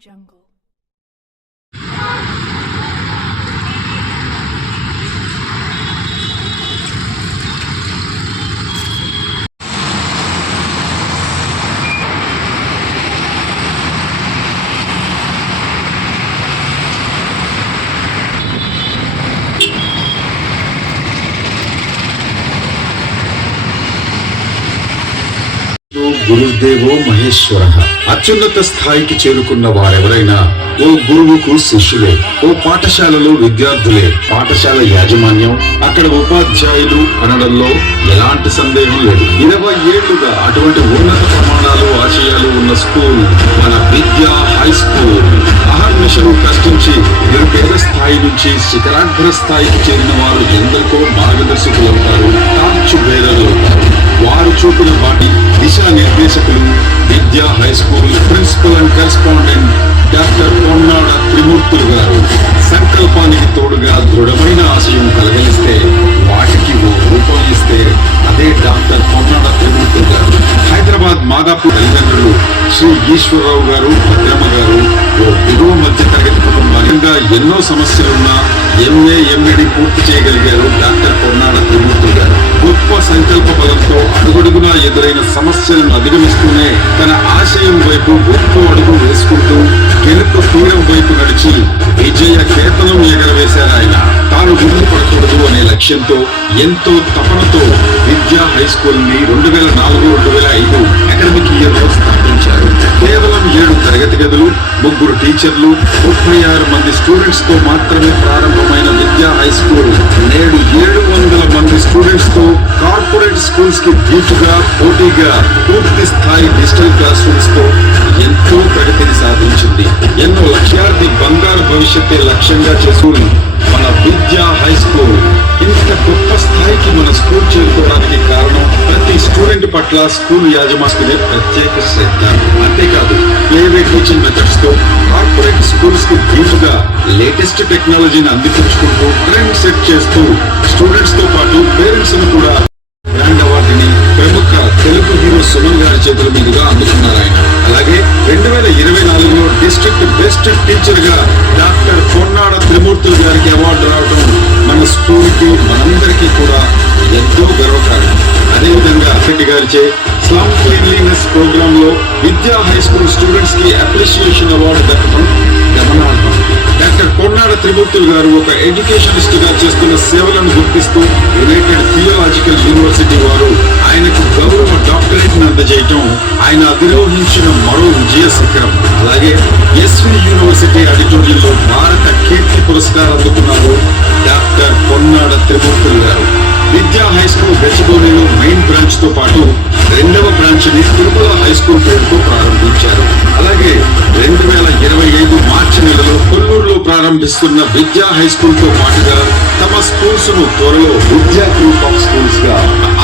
Jungle. గురుదేవో మహేశ్వర. అత్యున్నత స్థాయికి చేరుకున్న వారెవరైనా ఓ గురువుకు శిష్యులే, ఓ పాఠశాలలో విద్యార్థులే. పాఠశాల యాజమాన్యం, అక్కడ ఉపాధ్యాయులు అనడంలో ఎలాంటి సందేహం లేదు. 20 ఏళ్లుగా అటువంటి ఉన్నత ప్రమాణాలు, ఆశయాలు ఉన్న స్కూల్ మన విద్యా హై స్కూల్. అహర్నిశలు కష్టించి నిరుపేద స్థాయి నుంచి శిఖరాగ్ర స్థాయికి చేరిన వారు ఎందరికో మార్గదర్శకులవుతారు, టార్చ్ బేరర్లవుతారు. వారు చూపిన వాటి దిశా నిర్దేశకులు Vidya high school principal and correspondent doctor Ponnada Trimurthulu garu. సంకల్పానికి తోడుగా దృఢమైన ఆశయం కలగలిస్తే వాటికి ఓ రూపం ఇస్తే అదే డాక్టర్ పొన్నాడ త్రిమూర్తులు గారు. హైదరాబాద్ మాదాపూర్ తల్లిదండ్రులు శ్రీ ఈశ్వరరావు గారు, భద్రమ్మ గారు ఓ దిగువ మధ్య తరగతి కుటుంబాలుగా ఎన్నో సమస్యలున్నా ఎంఏ ఎంఏడి పూర్తి చేయగలిగారు డాక్టర్ పొన్నాడ త్రిమూర్తులు గారు. గొప్ప సంకల్ప బలంతో అడుగడుగునా ఎదురైన సమస్యలను అధిగమిస్తూనే తన ఆశయం వైపు గొప్ప అడుగు వేసుకుంటూ గెలుపు తీరం వైపు నడిచి విజయ కేతనం ఎగరవేశారు ఆయన. తాను గుర్తుపడకూడదు అనే లక్ష్యంతో ఎంతో తపనతో విద్యా హై స్కూల్ ని 2004-2005 అకాడమిక్ ఇయర్ లో స్థాపించారు. కేవలం 7 తరగతి గదులు, 3 టీచర్లు, 36 మంది స్టూడెంట్స్ తో మాత్రమే ప్రారంభమైన విద్యా హై స్కూల్ నేడు 700 మంది స్టూడెంట్స్ తో కార్పొరేట్ స్కూల్స్ కి ధీటుగా పోటీగా పూర్తి స్థాయి డిజిటల్ క్లాస్ రూమ్స్ తో ఎంతో ప్రగతిని సాధించింది. ఎన్నో లక్ష్యార్థి బంగారు భవిష్యత్తే లక్ష్యంగా చేసుకుని మన విద్యా హై స్కూల్ ఇంత గొప్ప స్థాయికి మన స్కూల్ చేరుకోవడానికి కారణం ప్రతి స్టూడెంట్ పట్ల స్కూల్ యాజమాన్య ప్రత్యేక శ్రద్ధ. అంతేకాదు ప్లేవే టీచింగ్ మెథడ్స్ తో కార్పొరేట్ స్కూల్స్ కి ధీటుగా లేటెస్ట్ టెక్నాలజీని అందిపుచ్చుకుంటూ ట్రెండ్ సెట్ చేస్తూ స్టూడెంట్స్ తో పాటు పేరెంట్స్ ను కూడా బ్రాండ్ అవార్డుని ప్రముఖ తెలుగు హీరో సుమన్ గారి చేతుల మీదుగా అందుకున్నారు ఆయన. అలాగే 2024లో డిస్ట్రిక్ట్ బెస్ట్ టీచర్ గా డాక్టర్ పొన్నాడ త్రిమూర్తులు గారికి అవార్డు రావడం మన స్కూల్ కి మనందరికీ కూడా ఎంతో గర్వకారణం. అదేవిధంగా రెడ్డి గారిచే స్లమ్ క్లీన్లీనెస్ ప్రోగ్రామ్ లో విద్యా హై స్కూల్ స్టూడెంట్స్ కి అప్రిషియేషన్ అవార్డు దక్కడం గమనార్హం. డాక్టర్ పొన్నాడ త్రిమూర్తులు గారు ఒక ఎడ్యుకేషనిస్ట్ గా చేస్తున్న సేవలను గుర్తిస్తూ యునైటెడ్ థియోలాజికల్ యూనివర్సిటీ వారు ఆయనకు గౌరవ డాక్టరేట్ ను అందజేయటం ఆయన అధిరోహించిన మరో విజయ శిఖరం. అలాగే ఎస్వి యూనివర్సిటీ ఆడిటోరియంలో భారత కీర్తి పురస్కారం అందుకున్నారు డాక్టర్ పొన్నాడ త్రిమూర్తులు గారు. విద్యా హై స్కూల్ గచ్చిబౌలిలో మెయిన్ బ్రాంచ్ తో పాటు 2వ బ్రాంచ్ ని తిరుమల హై స్కూల్ పేరుతో ప్రారంభించారు. అలాగే 2025 మార్చి నెలలో కొల్లూరులో ప్రారంభిస్తున్న విద్యా హై స్కూల్ తో పాటుగా తమ స్కూల్స్ ను త్వరలో విద్యా గ్రూప్ ఆఫ్ స్కూల్స్ గా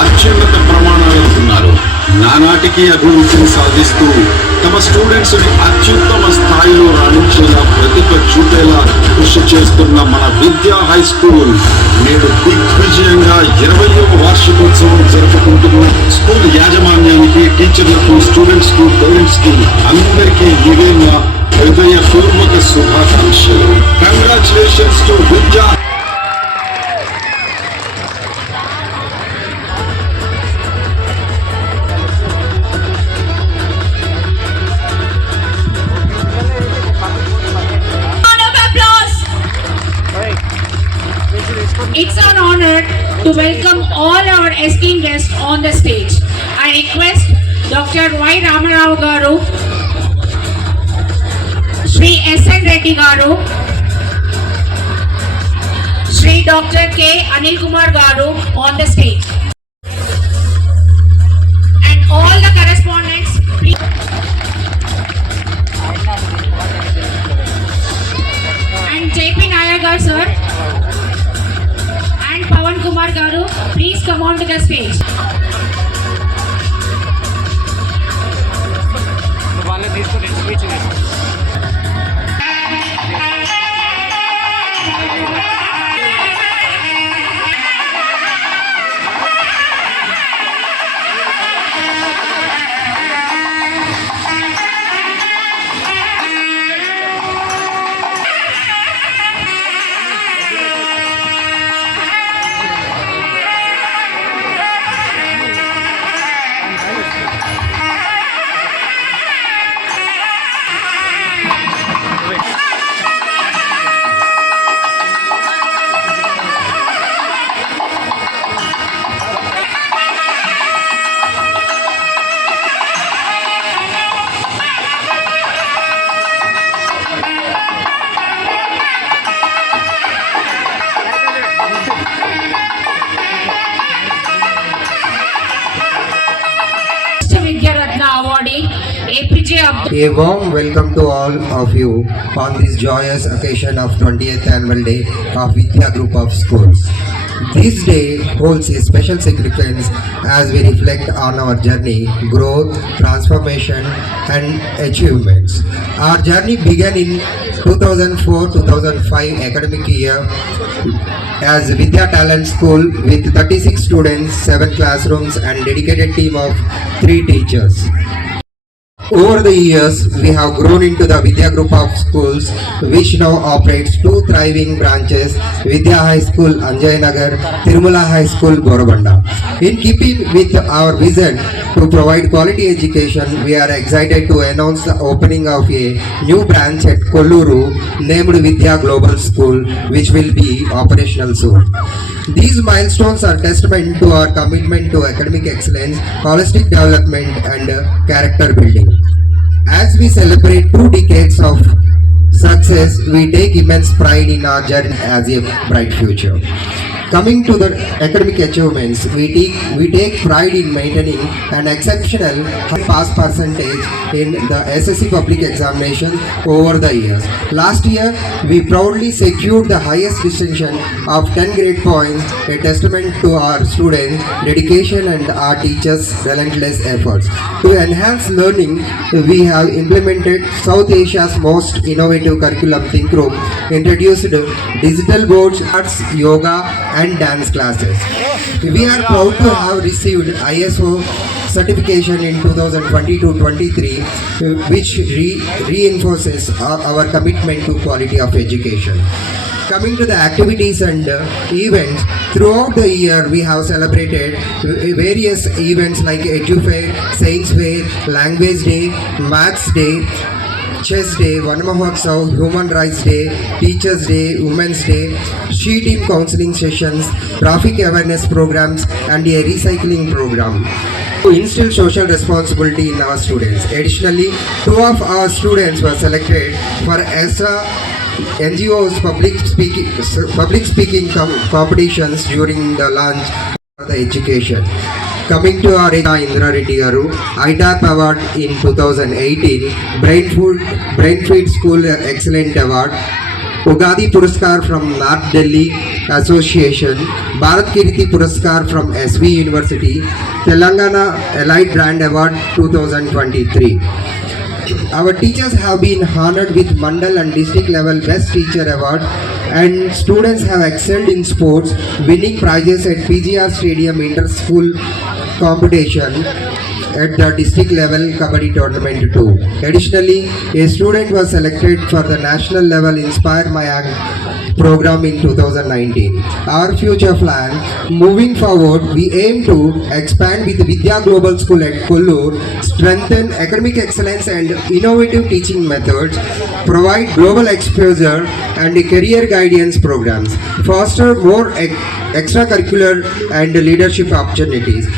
అత్యున్నత ప్రమాణాలున్నారు. నానాటికి అభివృద్ధిని సాధిస్తూ తమ స్టూడెంట్స్ ని అత్యుత్తమ స్థాయిలో రాణించేలా ప్రతిభ చూపేలా కృషి చేస్తున్న మన విద్యా హై స్కూల్ నేడు దిగ్విజయంగా 20వ వార్షికోత్సవం జరుపుకుంటున్న స్కూల్ యాజమాన్యానికి, టీచర్లకు, స్టూడెంట్స్ కు, పేరెంట్స్ కి అందరికీ ఇవే మా హృదయపూర్వక శుభాకాంక్షలు. కంగ్రాచులేషన్స్ టు విద్యా. It's an honor to welcome all our esteemed guests on the stage. I request Dr. Y. Ramarao Garu, Sri S.N. Reddy Garu, Sri Dr. K. Anil Kumar Garu on the stage. And all the correspondents, please. And J.P. Nayagar sir. Pawan Kumar Garu, please come on to the stage. Abdul. A warm welcome to all of you on this joyous occasion of 20th annual day of Vidya Group of Schools. This day holds a special significance as we reflect on our journey, growth, transformation and achievements. Our journey began in 2004-2005 academic year as Vidya Talent School with 36 students, 7 classrooms and dedicated team of 3 teachers. Over the years, we have grown into the Vidya Group of Schools, which now operates 2 thriving branches, Vidya High School, Anjay Nagar, Tirumala High School, Borobanda. In keeping with our vision to provide quality education, we are excited to announce the opening of a new branch at Kolluru named Vidya Global School, which will be operational soon. These milestones are testament to our commitment to academic excellence, holistic development and character building. As we celebrate 2 decades of success, we take immense pride in our journey as a bright future. Coming to the academic achievements, we take pride in maintaining an exceptional high pass percentage in the SSC public examination over the years. Last year, we proudly secured the highest distinction of 10 grade points, a testament to our students' dedication and our teachers' relentless efforts. To enhance learning, we have implemented South Asia's most innovative curriculum, Think Room, introduced digital boards, arts, yoga, and dance classes. We are proud to have received ISO certification in 2022-23, which reinforces our commitment to quality of education. Coming to the activities and events, throughout the year we have celebrated various events like EduFair, Science Fair, Language Day, Maths Day, Chess Day, Van Mahotsav, Human Rights Day, Teachers Day, Women's Day, She Team counseling sessions, traffic awareness programs and a recycling program to instill social responsibility in our students. Additionally, 2 of our students were selected for ESRA NGO's public speaking competitions during the launch of the education. Coming to our Indra Reddy Garu, ITAP Award in 2018, Brainfeed School Excellent Award, Ugadi Puraskar from North Delhi Association, Bharat Kirti Puraskar from SV University, Telangana Elite Brand Award 2023. Our teachers have been honored with Mandal and district level Best Teacher Award and students have excelled in sports, winning prizes at PGR Stadium Inter-School Competition at the district level Kabaddi tournament too. Additionally, a student was selected for the national level Inspire My Young program in 2019. Our future plan, moving forward, we aim to expand with Vidya Global School at Kollur, strengthen academic excellence and innovative teaching methods, provide global exposure and career guidance programs, foster more extracurricular and leadership opportunities.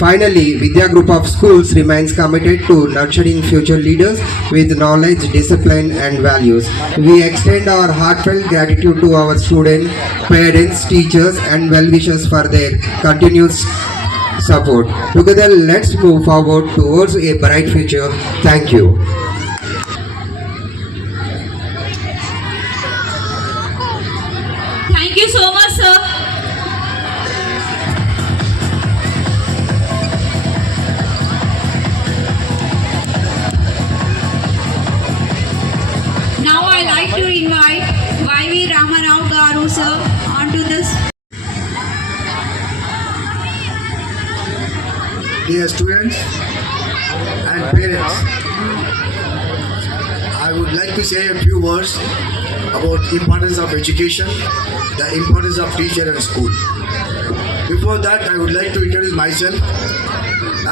Finally, Vidya Group of Schools remains committed to nurturing future leaders with knowledge, discipline and values. We extend our heartfelt gratitude to our students, parents, teachers and well-wishers for their continued support. Together, let's move forward towards a bright future. Thank you. Thank you so much, sir. Now I like to invite YV Ramarao Garu sir onto this. Dear students and parents, I would like to say a few words about the importance of education, the importance of teacher and school. Before that, I would like to introduce myself. I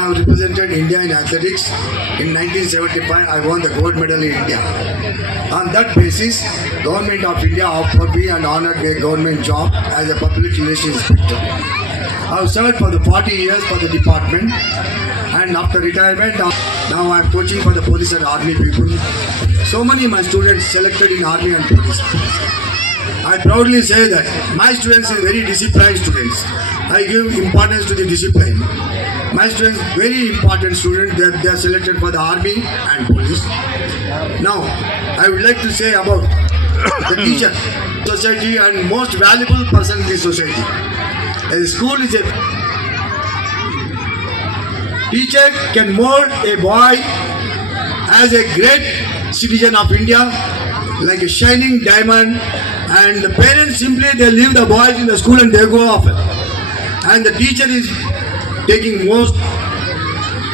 have represented India in athletics. In 1975, I won the gold medal in India. On that basis, Government of India offered me and honored me a government job as a public relations inspector. I have served for the 40 years for the department, and after retirement, now I am coaching for the police and army people. So many of my students selected in army and police. I proudly say that my students are very disciplined students. I give importance to the discipline. My students, very important students, they are selected for the army and police. Now, I would like to say about the teacher, society, and most valuable person in the society. A school is a teacher can mold a boy as a great citizen of India, like a shining diamond. And the parents simply they leave the boys in the school and they go off. And the teacher is taking most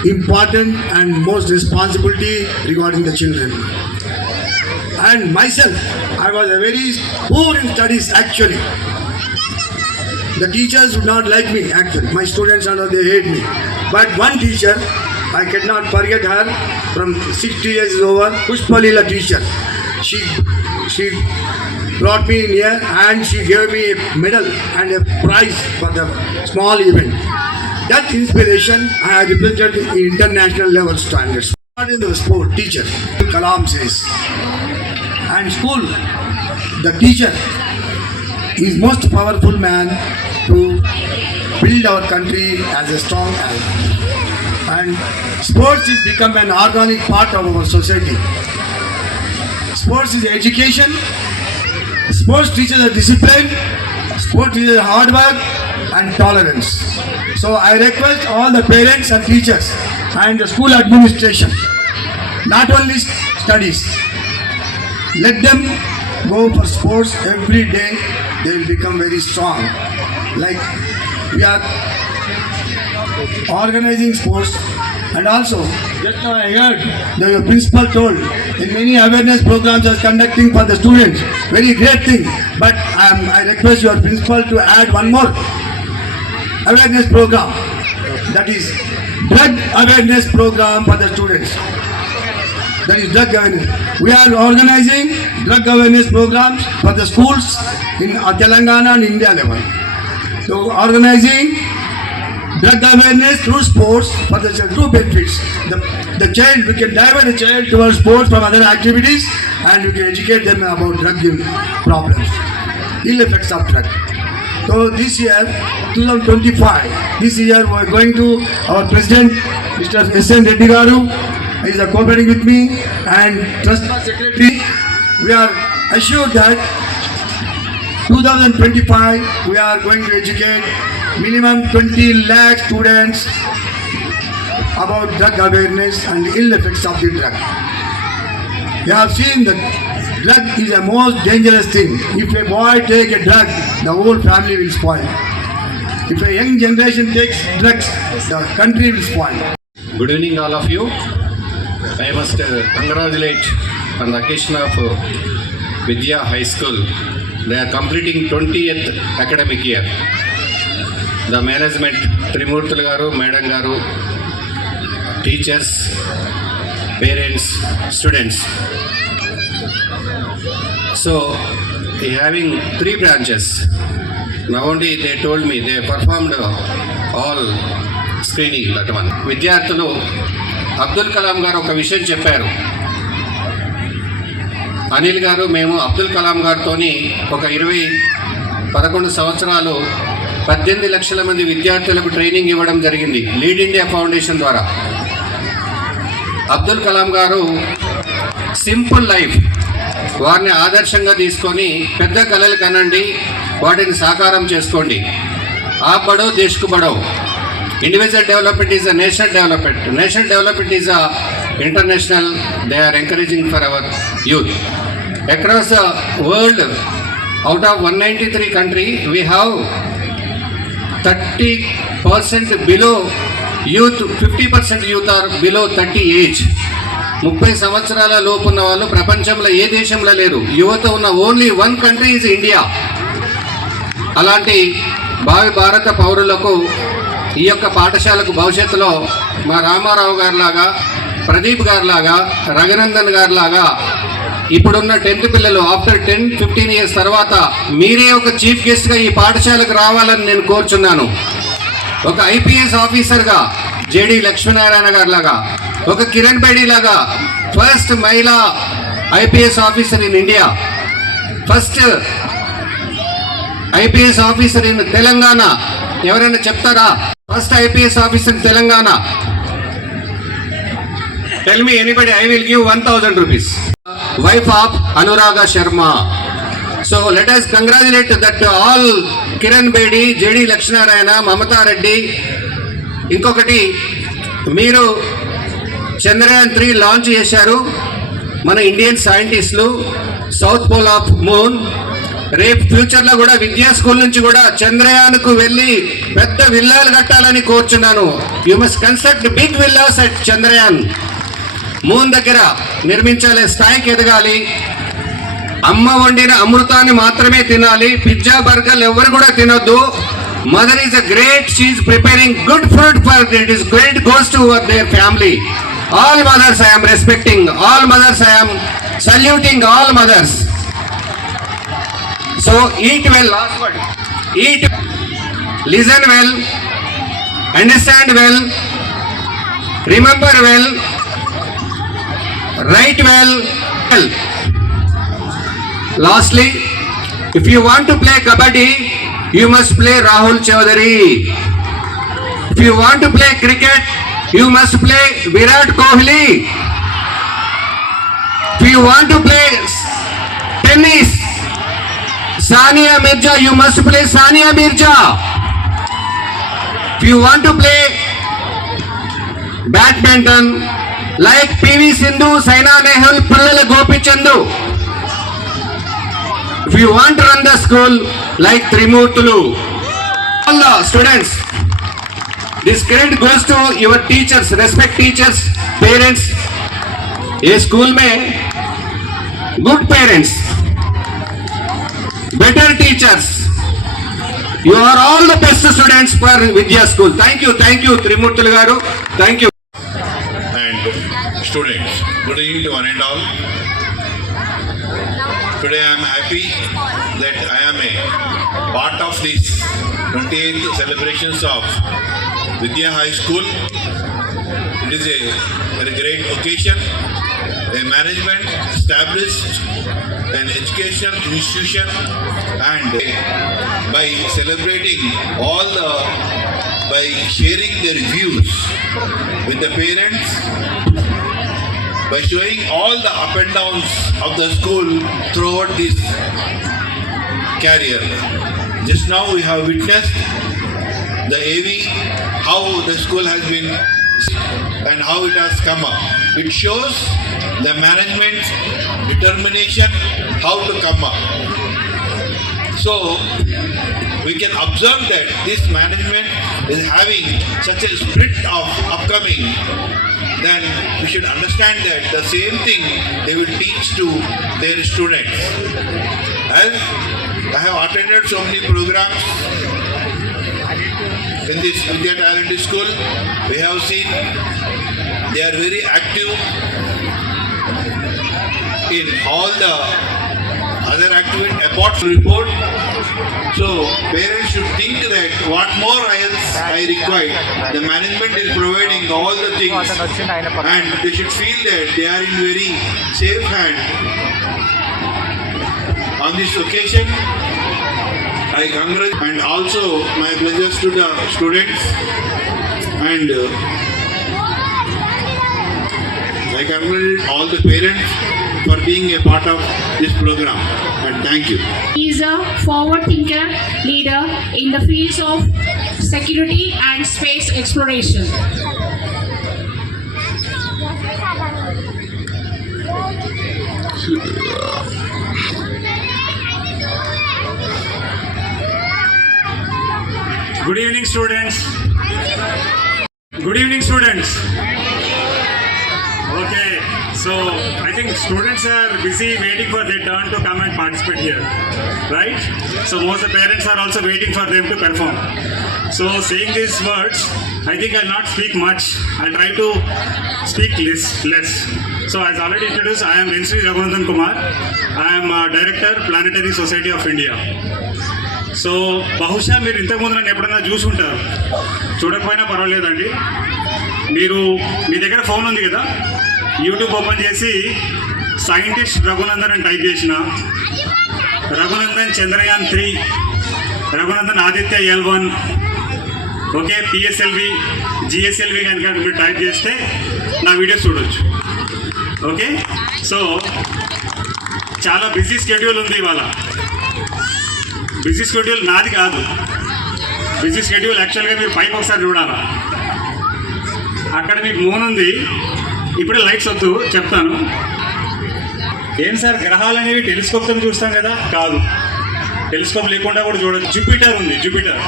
important and most responsibility regarding the children. And myself, I was a very poor in studies actually. The teachers would not like me actually. My students and all, they hate me. But one teacher, I cannot forget her, from 60 years over, Pushpalila teacher. She brought me in here and she gave me a medal and a prize for the small event. That inspiration I represented in international level standards. Not in the sport, teacher. Kalam says. And school, the teacher is most powerful man to build our country as a strong ally. And sports is become an organic part of our society. Sports is education. Sports teaches a discipline. Sports teaches hard work and tolerance. So I request all the parents and teachers and the school administration, not only studies, let them go for sports every day. They will become very strong. Like we are organizing sports, and also just now I heard the principal told in many awareness programs are conducting for the students. Very great thing. But I request your principal to add one more awareness program. That is drug awareness program for the students. That is drug awareness. We are organizing drug awareness programs for the schools in Telangana and India level. So organizing drug awareness through sports for the two benefits. The child, we can divert the child towards sports from other activities and we can educate them about drug problems, ill effects of drug. So this year, 2025, this year we are going to our president, Mr. S.N. Reddy Garu, he is cooperating with me, and trust secretary. We are assured that 2025 we are going to educate minimum 20 lakh students about drug awareness and ill effects of the drug. You have seen that drug is the most dangerous thing. If a boy take a drug, the whole family will spoil. If a young generation takes drugs, the country will spoil. Good evening, all of you. I must congratulate on the occasion of Vidya High School. They are completing 20th academic year. The management, Trimurthuలు గారు, Madam గారు, teachers, parents, students. So, having 3 branches. Now only they told me they performed all screening that one. విద్యార్థులు అబ్దుల్ కలాం గారు ఒక విషయం చెప్పారు. అనిల్ గారు, మేము అబ్దుల్ కలాం గారితోని ఒక 11 సంవత్సరాలు 18 లక్షల మంది విద్యార్థులకు ట్రైనింగ్ ఇవ్వడం జరిగింది లీడ్ ఇండియా ఫౌండేషన్ ద్వారా. అబ్దుల్ కలాం గారు సింపుల్ లైఫ్, వారిని ఆదర్శంగా తీసుకొని పెద్ద కలలు కనండి, వాటిని సాకారం చేసుకోండి. ఆ బడో దేశ్కు బడో. Individual development is a national development. National development is a international. They are encouraging for our youth across the world. Out of 193 country, we have 30% below youth, 50% youth are below 30 age. 30 సంవత్సరాల లోపు ఉన్న వాళ్ళు ప్రపంచంలో ఏ దేశంలో లేరు. యువత ఉన్న only one country is India. అలాంటి భావి భారత పౌరులకు ఈ యొక్క పాఠశాలకు భవిష్యత్తులో మా రామారావు గారిలాగా, ప్రదీప్ గారిలాగా, రఘునందన్ గారిలాగా ఇప్పుడున్న 10th పిల్లలు ఆఫ్టర్ 10-15 ఇయర్స్ తర్వాత మీరే ఒక చీఫ్ గెస్ట్గా ఈ పాఠశాలకు రావాలని నేను కోరుచున్నాను. ఒక ఐపీఎస్ ఆఫీసర్గా జేడి లక్ష్మీనారాయణ గారిలాగా, ఒక కిరణ్ బేడి లాగా ఫస్ట్ మహిళా IPS officer in India, first IPS officer in Telangana, ఎవరైనా చెప్తారా? First IPS officer in Telangana. Tell me anybody, I will give 1000 rupees. Wife of Anuraga Sharma. So let us congratulate that all Kiran Bedi, JD Lakshnarayana, Mamata Reddy. ఇంకొకటి, మీరు చంద్రయాన్ 3 లాంచ్ చేశారు మన ఇండియన్ సైంటిస్టులు, south pole of moon. రేపు ఫ్యూచర్లో కూడా విద్యా స్కూల్ నుంచి కూడా చంద్రయాన్కు వెళ్ళి పెద్ద విల్లాలు కట్టాలని కోరుచున్నాను. You must construct big villas at Chandrayaan. Moon దగ్గర నిర్మించాలే స్థాయికి ఎదగాలి. అమ్మ వండిన అమృతాన్ని మాత్రమే తినాలి. పిజ్జా బర్గర్లు ఎవరు కూడా తినొద్దు. Mother is a great, she is preparing good food for it is great goes to their family. All mothers I am respecting, all mothers I am saluting all mothers. So eat well, last word, eat, listen well, understand well, remember well, write well. Lastly, if you want to play kabaddi, you must play Rahul Chaudhary. If you want to play cricket, you must play Virat Kohli. If you want to play tennis, Sania Mirza, you must play Sania Mirza. If you want to play badminton, like PV Sindhu, Saina Nehwal, Pallala Gopichandu. If you want to run the school like Trimurtulu, all the students, this credit goes to your teachers. Respect teachers, parents. ये स्कूल में good parents, better teachers. You are all the best students for Vidya School. Thank you, Trimurtulu garu. Thank you. And students, good evening to one and all. Today I am happy that I am a part of this 28th celebrations of Vidya High School. It is a very great occasion. A management established an education institution, and by celebrating by sharing their views with the parents, by showing all the up and downs of the school throughout this career. Just now we have witnessed the AV, how the school has been and how it has come up. It shows the management's determination how to come up. So we can observe that this management is having such a spirit of upcoming. Then we should understand that the same thing they will teach to their students. As I have attended so many programs in this Vidya Talent School, we have seen they are very active in all the other activities apart from report. So parents should think that what more else I require. The management is providing all the things, and they should feel that they are in very safe hand. On this occasion, I congratulate and also my pleasures to the students, and I congratulate all the parents for being a part of this program, and thank you. He is a forward thinker leader in the fields of security and space exploration. Good evening, students. Good evening, students. Okay, so I think students are busy waiting for their turn to come and participate here, right? So most of the parents are also waiting for them to perform. So saying these words, I think I'll not speak much. I'll try to speak less. So as already introduced, I am Sri Raghunandan Kumar. I am Director, Planetary Society of India. So బహుశా మీరు ఇంతకుముందు నన్ను ఎప్పుడైనా చూసుంటారు, చూడకపోయినా పర్వాలేదండి. మీరు మీ దగ్గర ఫోన్ ఉంది కదా, యూట్యూబ్ ఓపెన్ చేసి సైంటిస్ట్ రఘునందన్ అని టైప్ చేసిన, రఘునందన్ చంద్రయాన్ 3, రఘునందన్ Aditya L1, okay, PSLV GSLV కనుక మీరు టైప్ చేస్తే నా వీడియోస్ చూడొచ్చు. ఓకే, సో చాలా బిజీ షెడ్యూల్ ఉంది ఇవాళ. బిజీ షెడ్యూల్ నాది కాదు, బిజీ షెడ్యూల్ యాక్చువల్గా మీరు పైకి ఒకసారి చూడాలా. అక్కడ మీకు మూన్ ఉంది, ఇప్పుడే లైట్స్ వద్దు చెప్తాను. ఏం సార్ గ్రహాలు అనేవి టెలిస్కోప్తో చూస్తాం కదా, కాదు, టెలిస్కోప్ లేకుండా కూడా చూడొచ్చు. జూపిటర్ ఉంది, జూపిటర్.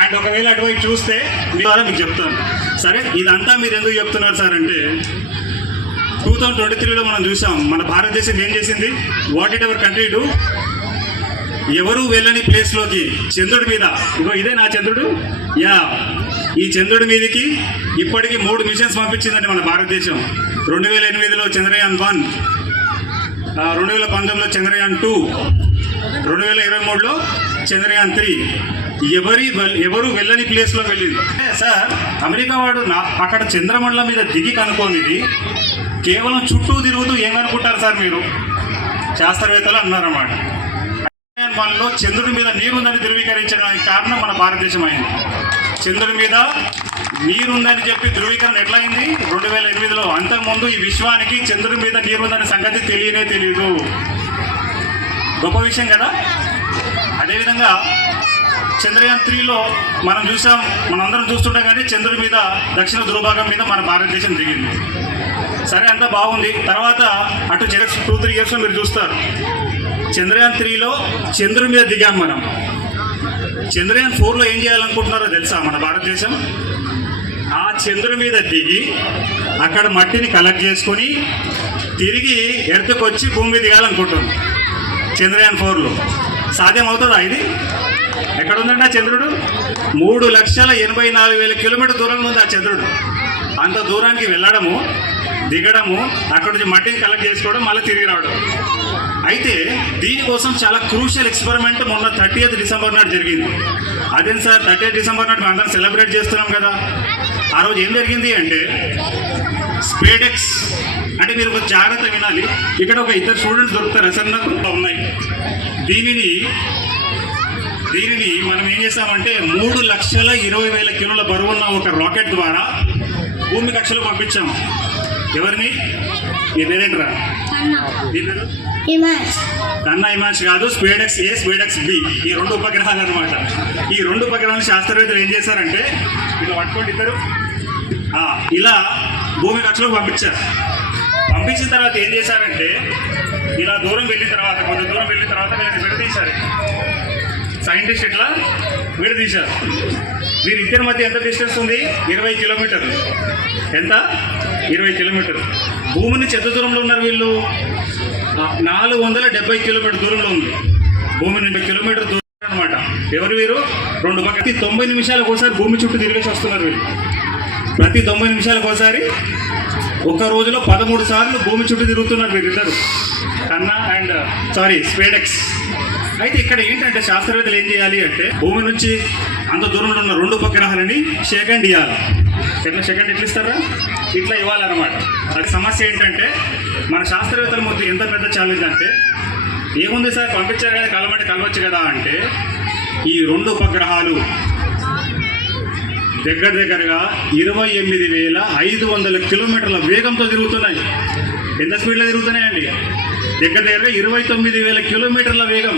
అండ్ ఒకవేళ అటువైపు చూస్తే మీ ద్వారా మీకు చెప్తాను. సరే, ఇదంతా మీరు ఎందుకు చెప్తున్నారు సార్ అంటే 2023లో మనం చూసాం మన భారతదేశం ఏం చేసింది. What it our country do? ఎవరు వెళ్ళని ప్లేస్లోకి చంద్రుడి మీద, ఇగో ఇదే నా చంద్రుడు, యా, ఈ చంద్రుడి మీదకి ఇప్పటికీ 3 మిషన్స్ పంపించిందండి మన భారతదేశం. 2008లో చంద్రయాన్ 1, 2019లో చంద్రయాన్ 2, 2023లో చంద్రయాన్ 3. ఎవరు వెళ్ళని ప్లేస్లో వెళ్ళింది. సార్ అమెరికా వాడు అక్కడ చంద్రమండలం మీద దిగి కనుక్కోనిది కేవలం చుట్టూ తిరుగుతూ ఏం కనుక్కుంటారు సార్ మీరు? శాస్త్రవేత్తలు అన్నారన్నమాట. మనలో చంద్రుడి మీద నీరుందని ధృవీకరించడానికి కారణం మన భారతదేశం అయింది. చంద్రుడి మీద నీరుందని చెప్పి ధృవీకరణ ఎట్లా అయింది? 2008లో. అంతకుముందు ఈ విశ్వానికి చంద్రుడి మీద నీరుందనే సంగతి తెలియదు. గొప్ప విషయం కదా. అదేవిధంగా చంద్రయాన్ 3లో మనం చూసాం, మనందరం చూస్తుంటాం కానీ చంద్రుడి మీద దక్షిణ ధృవభాగం మీద మన భారతదేశం దిగింది. సరే, అంతా బాగుంది. తర్వాత అటు 2-3 ఇయర్స్లో మీరు చూస్తారు చంద్రయాన్ 3లో చంద్రుడి మీద దిగాం మనం. చంద్రయాన్ 4లో ఏం చేయాలనుకుంటున్నారో తెలుసా మన భారతదేశం? ఆ చంద్రుడి మీద దిగి అక్కడ మట్టిని కలెక్ట్ చేసుకొని తిరిగి ఎర్త్కి వచ్చి భూమి మీద దిగాలనుకుంటున్నాం చంద్రయాన్ 4లో. సాధ్యం అవుతుందా ఇది? ఎక్కడ ఉందండి ఆ చంద్రుడు? 3,84,000 కిలోమీటర్ దూరంలో ఉంది ఆ చంద్రుడు. అంత దూరానికి వెళ్ళడము, దిగడము, అక్కడ నుంచి మట్టిని కలెక్ట్ చేసుకోవడం, మళ్ళీ తిరిగి రావడం. అయితే దీనికోసం చాలా క్రూషియల్ ఎక్స్పెరిమెంట్ మొన్న 30th డిసెంబర్ నాడు జరిగింది. అదేం సార్ 30th డిసెంబర్ నాడు మేము అందరం సెలబ్రేట్ చేస్తున్నాం కదా. ఆ రోజు ఏం జరిగింది అంటే స్పేడెక్స్, అంటే మీరు ఒక జాగ్రత్త వినాలి. ఇక్కడ ఒక 2 స్టూడెంట్స్ దొరుకుతారు అసలు ఉన్నాయి. దీనిని మనం ఏం చేసామంటే 3,20,000 కిలోల బరువున్న ఒక రాకెట్ ద్వారా భూమి కక్షలో పంపించాము. ఎవరిని? మీ పేరేంట్రా? కన్నా ఇమాన్స్ కాదు, స్పేడెక్స్ ఏ, స్పేడెక్స్ బి. ఈ 2 ఉపగ్రహాలు అనమాట. ఈ 2 ఉపగ్రహాలు శాస్త్రవేత్తలు ఏం చేశారంటే ఇలా పట్టుకోండి ఇద్దరు, ఇలా భూమి కక్షలో పంపించారు. పంపించిన తర్వాత ఏం చేశారంటే ఇలా దూరం వెళ్ళిన తర్వాత, కొంత దూరం వెళ్ళిన తర్వాత వీళ్ళని విడదీశారు. సైంటిస్ట్ ఇట్లా విడదీశారు. వీరిద్దరి మధ్య ఎంత డిస్టెన్స్ ఉంది? 20 కిలోమీటర్లు. ఎంత? 20 కిలోమీటర్లు. భూమి నుంచి ఎంత దూరంలో ఉన్నారు వీళ్ళు? 470 కిలోమీటర్ దూరంలో ఉంది. భూమి నుంచి కిలోమీటర్ దూరం అనమాట. ఎవరు వీరు? 2 ప్రతి 90 నిమిషాలకు ఒకసారి భూమి చుట్టూ తిరిగేసి వస్తున్నారు వీళ్ళు. ప్రతి 90 నిమిషాలకు ఒకసారి, ఒక రోజులో 13 సార్లు భూమి చుట్టూ తిరుగుతున్నారు వీరిద్దరు, కన్నా అండ్ స్పేడెక్స్. అయితే ఇక్కడ ఏంటంటే శాస్త్రవేత్తలు ఏం చేయాలి అంటే భూమి నుంచి అంత దూరంలో ఉన్న 2 ఉపగ్రహాలని సెకండ్ ఇవ్వాలి. సెకండ్ ఎట్లా ఇస్తారా? ఇట్లా ఇవ్వాలన్నమాట. అది సమస్య ఏంటంటే మన శాస్త్రవేత్తల ముందు ఎంత పెద్ద ఛాలెంజ్ అంటే, ఏముంది సార్ పంపించారు కదా, కలమంటే కలవచ్చు కదా అంటే, ఈ 2 ఉపగ్రహాలు దగ్గరగా 28,500 కిలోమీటర్ల వేగంతో తిరుగుతున్నాయి. ఎంత స్పీడ్లో తిరుగుతున్నాయండి? దగ్గరగా 29,000 కిలోమీటర్ల వేగం.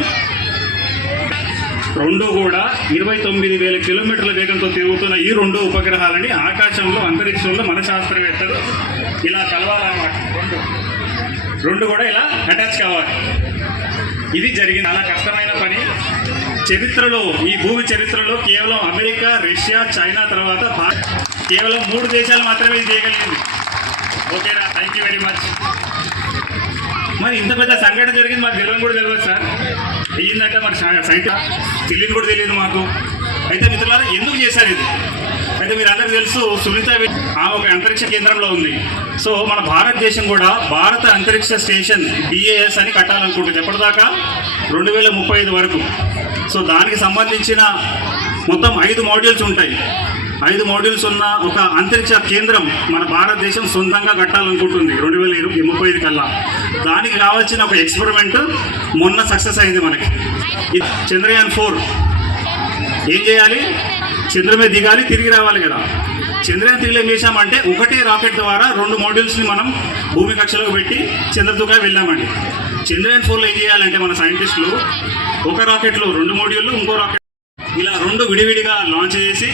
2 కూడా 29,000 కిలోమీటర్ల వేగంతో తిరుగుతున్న ఈ 2 ఉపగ్రహాలని ఆకాశంలో, అంతరిక్షంలో మన శాస్త్రవేత్తలు ఇలా కలవాలన్నమాట. 2 కూడా ఇలా అటాచ్ కావాలి. ఇది జరిగిన చాలా కష్టమైన పని. చరిత్రలో, ఈ భూమి చరిత్రలో కేవలం అమెరికా, రష్యా, చైనా తర్వాత కేవలం 3 దేశాలు మాత్రమే ఇది చేయగలిగింది. ఓకేనా? Thank you very much. మరి ఇంత పెద్ద సంఘటన జరిగింది మాకు తెలియని కూడా తెలియదు సార్. అయ్యిందంటే మరి సైంటిస్ట్ తెలియని కూడా తెలియదు మాకు. అయితే మిత్రులారా, ఎందుకు చేశారు ఇది? అయితే మీరు అందరికీ తెలుసు, సునీత ఒక అంతరిక్ష కేంద్రంలో ఉంది. సో మన భారతదేశం కూడా భారత అంతరిక్ష స్టేషన్ BAS అని కట్టాలనుకుంటుంది. ఎప్పటిదాకా? 2035 వరకు. సో దానికి సంబంధించిన మొత్తం 5 మాడ్యూల్స్ ఉంటాయి. 5 మాడ్యూల్స్ ఉన్న ఒక అంతరిక్ష కేంద్రం మన భారతదేశం సొంతంగా కట్టాలనుకుంటుంది 2035 కల్లా. దానికి కావాల్సిన ఒక ఎక్స్పెరిమెంట్ మొన్న సక్సెస్ అయింది మనకి. చంద్రయాన్ 4 ఏం చేయాలి? చంద్రుడి మీద దిగాలి, తిరిగి రావాలి కదా. చంద్రయాన్ 3లో ఏం చేశామంటే ఒకటే రాకెట్ ద్వారా 2 మాడ్యూల్స్ని మనం భూమి కక్షలోకి పెట్టి చంద్రదుగా వెళ్ళామండి. చంద్రయాన్ 4లో ఏం చేయాలంటే మన సైంటిస్టులు ఒక రాకెట్లో 2 మాడ్యూళ్ళు, ఇంకో రాకెట్ ఇలా 2 విడివిడిగా లాంచ్ చేసి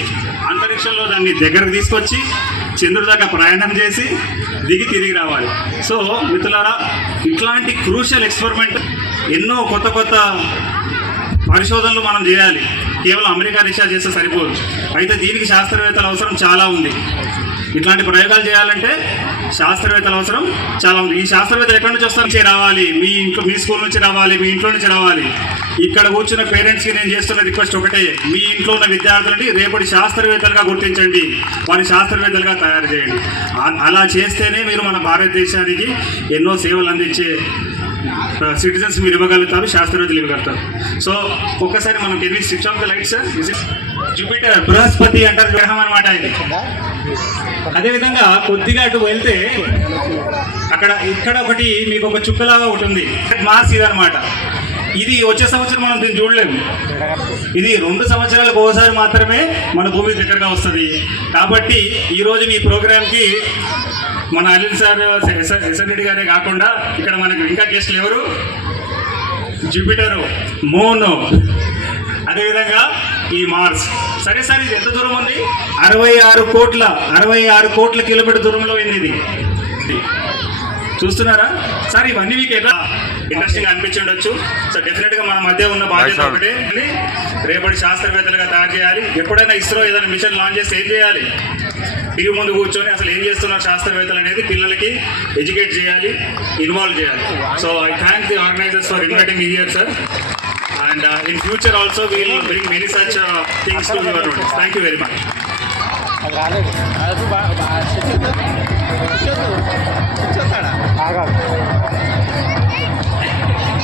అంతరిక్షంలో దాన్ని దగ్గరకు తీసుకొచ్చి చంద్రుడి దాకా ప్రయాణం చేసి దిగి తిరిగి రావాలి. సో మిత్రులారా, ఇట్లాంటి క్రూషియల్ ఎక్స్పెరిమెంట్ ఎన్నో కొత్త కొత్త పరిశోధనలు మనం చేయాలి. కేవలం అమెరికా రీసెర్చ్ చేస్తే సరిపోదు. అయితే దీనికి శాస్త్రవేత్తల అవసరం చాలా ఉంది. ఇట్లాంటి ప్రయోగాలు చేయాలంటే శాస్త్రవేత్తల అవసరం చాలా ఉంది. ఈ శాస్త్రవేత్తలు ఎక్కడి నుంచి వస్తారు? నుంచి రావాలి, మీ ఇంట్లో, మీ స్కూల్ నుంచి రావాలి, మీ ఇంట్లో నుంచి రావాలి. ఇక్కడ కూర్చున్న పేరెంట్స్కి నేను చేస్తున్న రిక్వెస్ట్ ఒకటే, మీ ఇంట్లో ఉన్న విద్యార్థులని రేపటి శాస్త్రవేత్తలుగా గుర్తించండి, వారి శాస్త్రవేత్తలుగా తయారు చేయండి. అలా చేస్తేనే మీరు మన భారతదేశానికి ఎన్నో సేవలు అందించే సిటిజన్స్ మీరు ఇవ్వగలుగుతారు, శాస్త్రవేత్తలు ఇవ్వగలుగుతారు. సో ఒక్కసారి మనం can switch off the lights. Jupiter, Brihaspati అంటారు గ్రహం అనమాట ఇది. అదేవిధంగా కొద్దిగా అటు వెళ్తే ఇక్కడ ఒకటి మీకు ఒక చుక్కలాగా ఒకటి ఉంది, మార్స్ ఇదనమాట. ఇది వచ్చే సంవత్సరం మనం దీన్ని చూడలేము. ఇది 2 సంవత్సరాలకు ఒకసారి మాత్రమే మన భూమి దగ్గరగా వస్తుంది. కాబట్టి ఈరోజు మీ ప్రోగ్రామ్కి మన అనిల్ సార్, ఎస్ఎన్ రెడ్డి గారే కాకుండా ఇక్కడ మనకు ఇంకా గెస్ట్లు ఎవరు? జూపిటరు, మూన్, అదేవిధంగా ఈ మార్స్. సరే సార్, ఇది ఎంత దూరం ఉంది? 66 కోట్ల కిలోమీటర్ దూరంలో ఉంది ఇది. చూస్తున్నారా సార్? ఇవన్నీ మీకు ఎట్లా ఇంట్రెస్టింగ్ అనిపించి ఉండొచ్చు. సో డెఫినెట్గా మన మధ్య ఉన్న బాధ్యత ఒకటే, రేపటి శాస్త్రవేత్తలుగా తయారు చేయాలి. ఎప్పుడైనా ఇస్రో ఏదైనా మిషన్ లాంచ్ చేస్తే ఏం చేయాలి? టీవీ ముందు కూర్చొని అసలు ఏం చేస్తున్నారు శాస్త్రవేత్తలు అనేది పిల్లలకి ఎడ్యుకేట్ చేయాలి, ఇన్వాల్వ్ చేయాలి. So I thank the organisers for inviting me here sir. And in future also we will bring many such things to your notice. Thank you very much.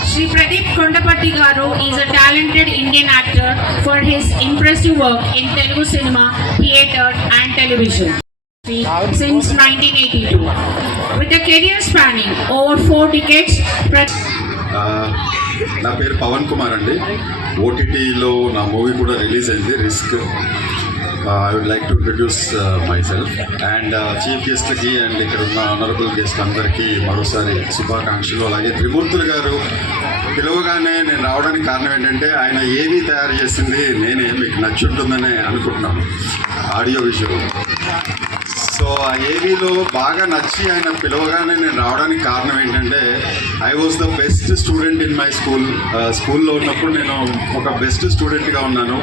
Shri Pradeep Kondapatti Garu is a talented Indian actor for his impressive work in Telugu cinema, theatre and television since 1982. With a career spanning over 4 decades, నా పేరు పవన్ కుమార్ అండి. ఓటీటీలో నా మూవీ కూడా release అయింది, risk. I would like to introduce myself and chief గెస్ట్కి and ఇక్కడ ఉన్న ఆనరబుల్ గెస్ట్ అందరికీ మరోసారి శుభాకాంక్షలు. అలాగే త్రిమూర్తులు గారు పిలవగానే నేను రావడానికి కారణం ఏంటంటే ఆయన ఏవి తయారు చేసింది నేనే, మీకు నచ్చుంటుందని అనుకుంటున్నాను, ఆడియో విజువల్. సో ఆ ఏవీలో బాగా నచ్చి ఆయన పిలవగానే నేను రావడానికి కారణం ఏంటంటే I was the best student in my స్కూల్లో ఉన్నప్పుడు నేను ఒక బెస్ట్ స్టూడెంట్గా ఉన్నాను.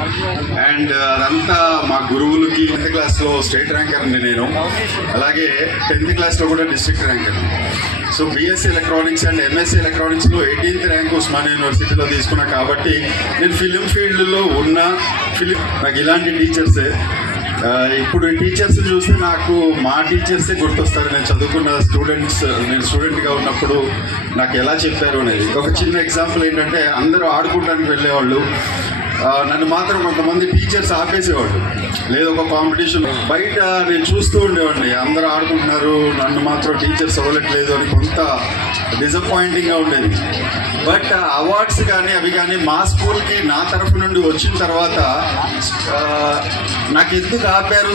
అండ్ అదంతా మా గురువులకి 10th క్లాస్లో స్టేట్ ర్యాంకర్ని నేను, అలాగే 10th క్లాస్లో కూడా district ranker. So BSc electronics and MSc ఎలక్ట్రానిక్స్లో 18th ర్యాంక్ ఉస్మానియా యూనివర్సిటీలో తీసుకున్నా. కాబట్టి నేను ఫిలిం ఫీల్డ్లో ఉన్న నాకు ఇలాంటి టీచర్సే. ఇప్పుడు ఈ టీచర్స్ చూస్తే నాకు మా టీచర్సే గుర్తొస్తారు. నేను చదువుకున్న నేను స్టూడెంట్గా ఉన్నప్పుడు నాకు ఎలా చెప్పారు అనేది. ఒక చిన్న ఎగ్జాంపుల్ ఏంటంటే, అందరూ ఆడుకోవడానికి వెళ్ళేవాళ్ళు, నన్ను మాత్రం కొంతమంది టీచర్స్ ఆపేసేవాళ్ళు. లేదు ఒక కాంపిటీషన్ బయట నేను చూస్తూ ఉండేవాడిని, అందరూ ఆడుకుంటున్నారు, నన్ను మాత్రం టీచర్స్ వదలట్లేదు అని కొంత డిసప్పాయింటింగ్గా ఉండేది. బట్ అవార్డ్స్ కానీ అవి కానీ మా స్కూల్కి నా తరఫు నుండి వచ్చిన తర్వాత నాకు ఎందుకు ఆపారు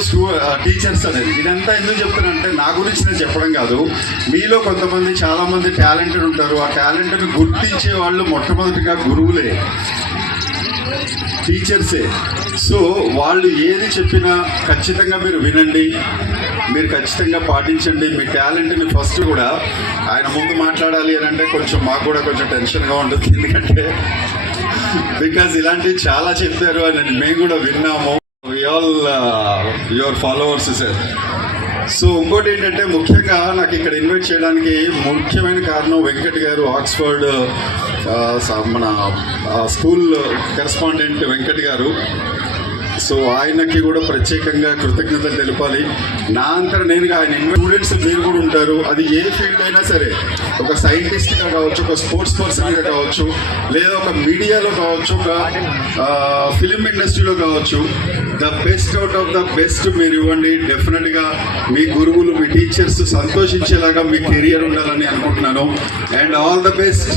టీచర్స్ అనేది. ఇదంతా ఎందుకు చెప్తున్నానంటే, నా గురించి నేను చెప్పడం కాదు, మీలో కొంతమంది చాలామంది టాలెంటెడ్ ఉంటారు. ఆ టాలెంట్ని గుర్తించే వాళ్ళు మొట్టమొదటిగా గురువులే, టీచర్సే. సో వాళ్ళు ఏది చెప్పినా ఖచ్చితంగా మీరు వినండి, మీరు ఖచ్చితంగా పాటించండి. మీ టాలెంట్ని ఫస్ట్ కూడా ఆయన ముందు మాట్లాడాలి అని అంటే కొంచెం మాకు కూడా కొంచెం టెన్షన్గా ఉంటుంది, ఎందుకంటే బికాజ్ ఇలాంటివి చాలా చెప్పారు అని మేము కూడా విన్నాము. We all your followers sir. So ఇంకోటి ఏంటంటే, ముఖ్యంగా నాకు ఇక్కడ ఇన్వైట్ చేయడానికి ముఖ్యమైన కారణం వెంకట్ గారు, ఆక్స్ఫర్డ్ మన స్కూల్ కరెస్పాండెంట్ వెంకట్ గారు. సో ఆయనకి కూడా ప్రత్యేకంగా కృతజ్ఞతలు తెలపాలి. నా అంతటా నేనుగా ఆయన స్టూడెంట్స్ మీరు కూడా ఉంటారు, అది ఏ ఫీల్డ్ అయినా సరే, ఒక సైంటిస్ట్గా కావచ్చు, ఒక స్పోర్ట్స్ పర్సన్గా కావచ్చు, లేదా ఒక మీడియాలో కావచ్చు, ఒక ఫిలిం ఇండస్ట్రీలో కావచ్చు, the best out of the best మీరు ఇవ్వండి. డెఫినెట్గా మీ గురువులు, మీ టీచర్స్ సంతోషించేలాగా మీ కెరియర్ ఉండాలని అనుకుంటున్నాను. And all the best.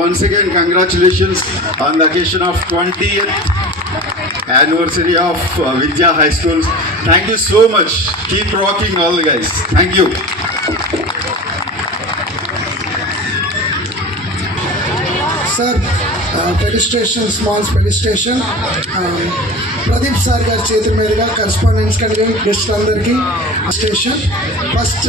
Once again congratulations on the occasion of 20th anniversary of Vidya High School. Thank you so much. Keep rocking all the guys. Thank you. Sir పెడిస్ట్రేషన్ small పెడిస్ట్రేషన్ Pradeep sir గారి చేతుల మీదుగా correspondence కలిగిన guest అందరికీ station first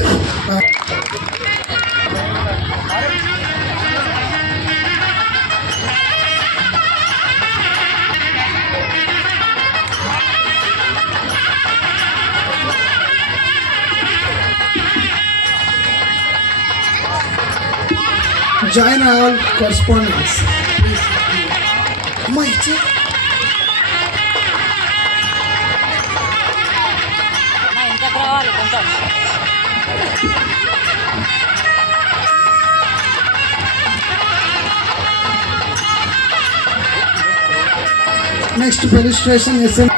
join all correspondence please అమ్మా ఇచ్చే నెక్స్ట్ పెడిస్ట్రేషన్ ఎస్ఎన్